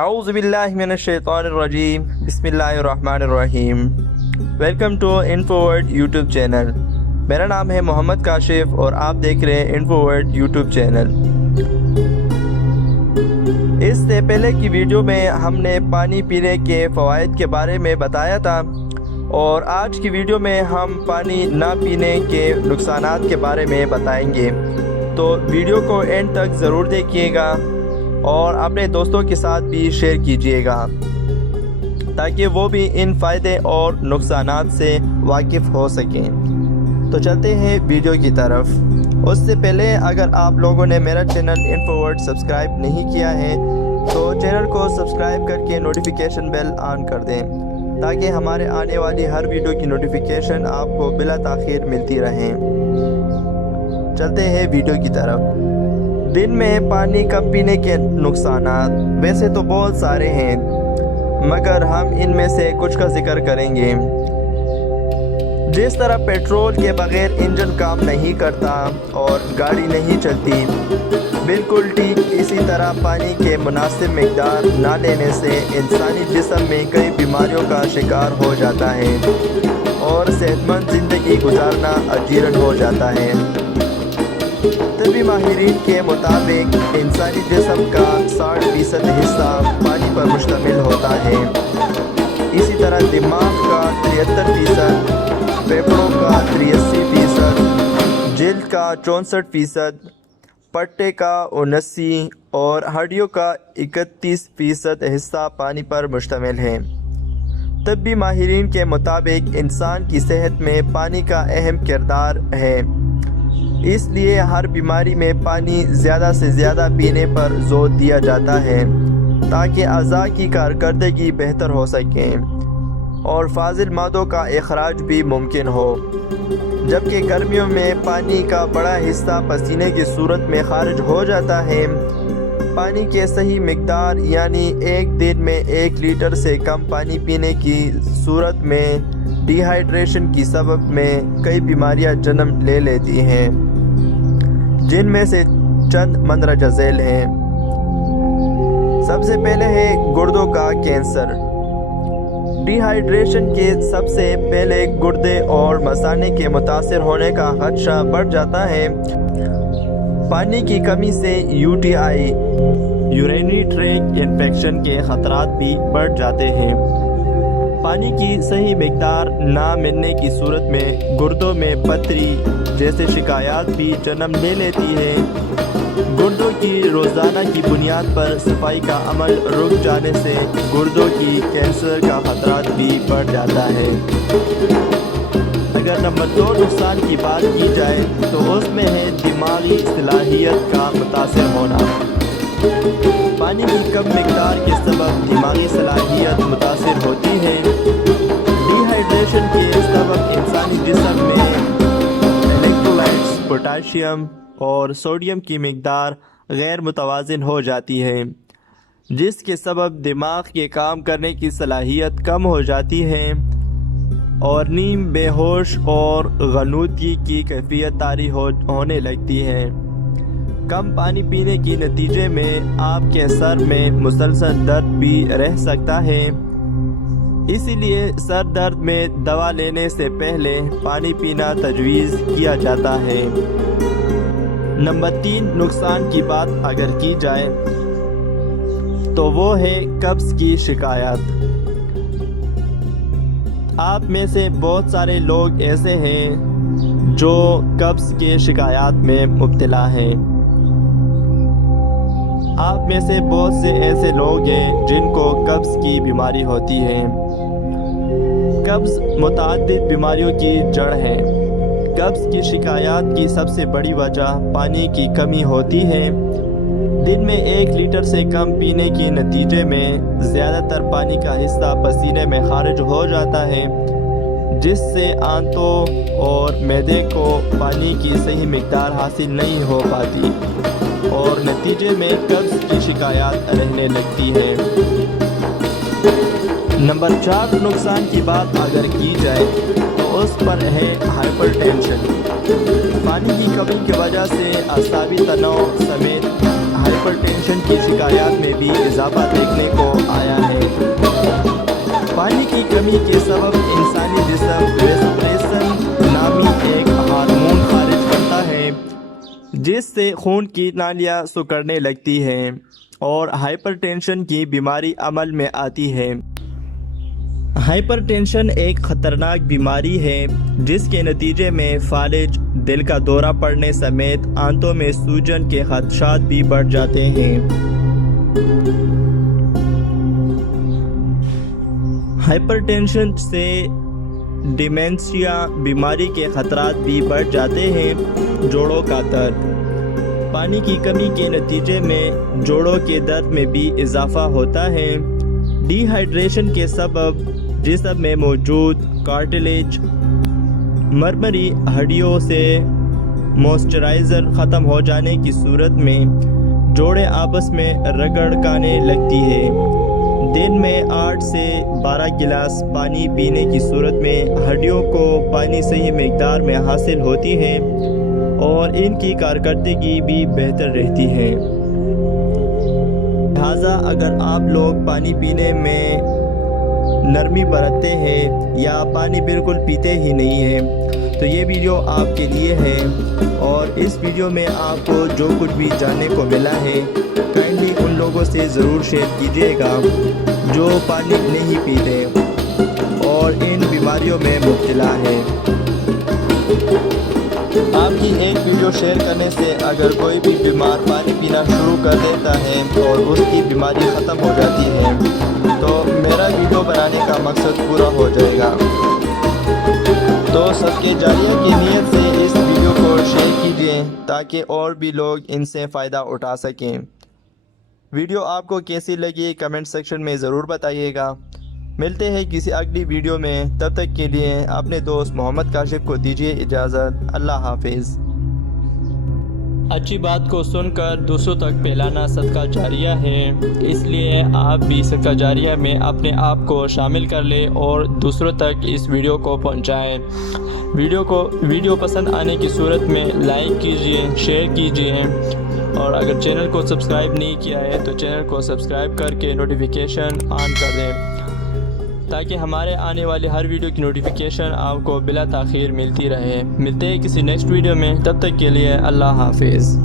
اعوذ باللہ من الشیطان الرجیم بسم اللہ الرحمن الرحیم۔ Welcome to Infoward YouTube channel. میرا نام ہے محمد کاشف اور آپ دیکھ رہے ہیں انفوورڈ یوٹیوب چینل۔ اس سے پہلے کی ویڈیو میں ہم نے پانی پینے کے فوائد کے بارے میں بتایا تھا، اور آج کی ویڈیو میں ہم پانی نہ پینے کے نقصانات کے بارے میں بتائیں گے، تو ویڈیو کو اینڈ تک ضرور دیکھیے گا اور اپنے دوستوں کے ساتھ بھی شیئر کیجیے گا تاکہ وہ بھی ان فائدے اور نقصانات سے واقف ہو سکیں۔ تو چلتے ہیں ویڈیو کی طرف۔ اس سے پہلے اگر آپ لوگوں نے میرا چینل انفوورڈ سبسکرائب نہیں کیا ہے تو چینل کو سبسکرائب کر کے نوٹیفیکیشن بیل آن کر دیں تاکہ ہمارے آنے والی ہر ویڈیو کی نوٹیفیکیشن آپ کو بلا تاخیر ملتی رہیں۔ چلتے ہیں ویڈیو کی طرف۔ دن میں پانی کم پینے کے نقصانات ویسے تو بہت سارے ہیں، مگر ہم ان میں سے کچھ کا ذکر کریں گے۔ جس طرح پیٹرول کے بغیر انجن کام نہیں کرتا اور گاڑی نہیں چلتی، بالکل ٹھیک اسی طرح پانی کے مناسب مقدار نہ لینے سے انسانی جسم میں کئی بیماریوں کا شکار ہو جاتا ہے اور صحت مند زندگی گزارنا اجیرن ہو جاتا ہے۔ طبی ماہرین کے مطابق انسانی جسم کا 60% حصہ پانی پر مشتمل ہوتا ہے۔ اسی طرح دماغ کا 73%، پھیپھڑوں کا 83%، جلد کا 64%، پٹے کا 79% اور ہڈیوں کا 31% حصہ پانی پر مشتمل ہے۔ طبی ماہرین کے مطابق انسان کی صحت میں پانی کا اہم کردار ہے، اس لیے ہر بیماری میں پانی زیادہ سے زیادہ پینے پر زور دیا جاتا ہے تاکہ اعضاء کی کارکردگی بہتر ہو سکے اور فاضل مادوں کا اخراج بھی ممکن ہو۔ جبکہ گرمیوں میں پانی کا بڑا حصہ پسینے کی صورت میں خارج ہو جاتا ہے۔ پانی کے صحیح مقدار یعنی ایک دن میں 1 لیٹر سے کم پانی پینے کی صورت میں ڈی ہائیڈریشن کی سبب میں کئی بیماریاں جنم لے لیتی ہیں، جن میں سے چند مندرجہ ذیل ہیں۔ سب سے پہلے ہے گردوں کا کینسر۔ ڈی ہائیڈریشن کے سب سے پہلے گردے اور مثانے کے متاثر ہونے کا خدشہ بڑھ جاتا ہے۔ پانی کی کمی سے UTI یورینری ٹریک انفیکشن کے خطرات بھی بڑھ جاتے ہیں۔ پانی کی صحیح مقدار نہ ملنے کی صورت میں گردوں میں پتھری جیسے شکایات بھی جنم لے لیتی ہے۔ گردوں کی روزانہ کی بنیاد پر صفائی کا عمل رک جانے سے گردوں کی کینسر کا خطرات بھی بڑھ جاتا ہے۔ اگر نمبر 2 نقصان کی بات کی جائے تو اس میں ہے دماغی صلاحیت کا متاثر ہونا۔ پانی کی کم مقدار کے سبب دماغی صلاحیت متاثر ہوتی ہے۔ ڈی ہائیڈریشن کے سبب انسانی جسم میں الیکٹرولائٹس، پوٹاشیم اور سوڈیم کی مقدار غیر متوازن ہو جاتی ہے، جس کے سبب دماغ کے کام کرنے کی صلاحیت کم ہو جاتی ہے اور نیم بے ہوش اور غنودگی کی کیفیت طاری ہونے لگتی ہے۔ کم پانی پینے کے نتیجے میں آپ کے سر میں مسلسل درد بھی رہ سکتا ہے، اسی لیے سر درد میں دوا لینے سے پہلے پانی پینا تجویز کیا جاتا ہے۔ نمبر 3 نقصان کی بات اگر کی جائے تو وہ ہے قبض کی شکایات۔ آپ میں سے بہت سارے لوگ ایسے ہیں جو قبض کے شکایات میں مبتلا ہیں۔ آپ میں سے بہت سے ایسے لوگ ہیں جن کو قبض کی بیماری ہوتی ہے۔ قبض متعدد بیماریوں کی جڑ ہے۔ قبض کی شکایات کی سب سے بڑی وجہ پانی کی کمی ہوتی ہے۔ دن میں 1 لیٹر سے کم پینے کے نتیجے میں زیادہ تر پانی کا حصہ پسینے میں خارج ہو جاتا ہے، جس سے آنتوں اور معدے کو پانی کی صحیح مقدار حاصل نہیں ہو پاتی اور نتیجے میں قبض کی شکایات رہنے لگتی ہے۔ نمبر 4 نقصان کی بات اگر کی جائے تو اس پر ہے ہائپر ٹینشن۔ پانی کی کمی کی وجہ سے اعصابی تناؤ سمیت ہائپر ٹینشن کی شکایات میں بھی اضافہ دیکھنے کو آیا ہے۔ پانی کی کمی کے سبب انسانی جسم ویسپریشن نامی ایک ہارمون خارج کرتا ہے جس سے خون کی نالیاں سکڑنے لگتی ہیں اور ہائپر ٹینشن کی بیماری عمل میں آتی ہے۔ ہائپر ٹینشن ایک خطرناک بیماری ہے جس کے نتیجے میں فالج، دل کا دورہ پڑنے سمیت آنتوں میں سوجن کے خدشات بھی بڑھ جاتے ہیں۔ ہائپر ٹینشن سے ڈیمنشیا بیماری کے خطرات بھی بڑھ جاتے ہیں۔ جوڑوں کا درد، پانی کی کمی کے نتیجے میں جوڑوں کے درد میں بھی اضافہ ہوتا ہے۔ ڈی ہائیڈریشن کے سبب جسم میں موجود کارٹلیج مرمری ہڈیوں سے موئسچرائزر ختم ہو جانے کی صورت میں جوڑیں آپس میں رگڑکانے لگتی ہے۔ دن میں 8 سے 12 گلاس پانی پینے کی صورت میں ہڈیوں کو پانی صحیح مقدار میں حاصل ہوتی ہے اور ان کی کارکردگی بھی بہتر رہتی ہے۔ لہٰذا اگر آپ لوگ پانی پینے میں نرمی برتتے ہیں یا پانی بالکل پیتے ہی نہیں ہیں تو یہ ویڈیو آپ کے لیے ہے، اور اس ویڈیو میں آپ کو جو کچھ بھی جاننے کو ملا ہے کائنڈلی ان لوگوں سے ضرور شیئر کیجیے گا جو پانی نہیں پیتے اور ان بیماریوں میں مبتلا ہے۔ آپ کی ایک ویڈیو شیئر کرنے سے اگر کوئی بھی بیمار پانی پینا شروع کر دیتا ہے اور اس کی بیماری ختم ہو جاتی ہے تو میرا ویڈیو بنانے کا مقصد پورا ہو جائے گا۔ تو صدقہ جاریہ کی نیت سے اس ویڈیو کو شیئر کیجیے تاکہ اور بھی لوگ ان سے فائدہ اٹھا سکیں۔ ویڈیو آپ کو کیسی لگی کمنٹ سیکشن میں ضرور بتائیے گا۔ ملتے ہیں کسی اگلی ویڈیو میں، تب تک کے لیے اپنے دوست محمد کاشف کو دیجیے اجازت۔ اللہ حافظ۔ اچھی بات کو سن کر دوسروں تک پھیلانا صدقہ جاریہ ہے، اس لیے آپ بھی صدقہ جاریہ میں اپنے آپ کو شامل کر لیں اور دوسروں تک اس ویڈیو کو پہنچائیں۔ ویڈیو پسند آنے کی صورت میں لائک کیجیے، شیئر کیجیے، اور اگر چینل کو سبسکرائب نہیں کیا ہے تو چینل کو سبسکرائب کر کے نوٹیفیکیشن آن کر دیں تاکہ ہمارے آنے والے ہر ویڈیو کی نوٹیفیکیشن آپ کو بلا تاخیر ملتی رہے۔ ملتے ہیں کسی نیکسٹ ویڈیو میں، تب تک کے لیے اللہ حافظ۔